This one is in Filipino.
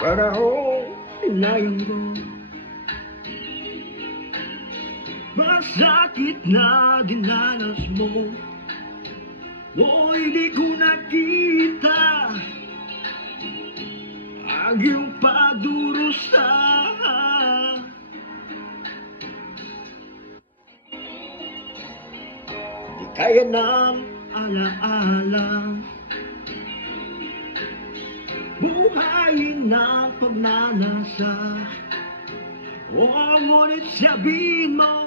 Panahon, inayang mo. Masakit na dinanas mo. Mo'y di ko nakita ang iyong pagdurusa. Di kaya ng alaala buhayin na pagnanasa. O ngunit sabihin mo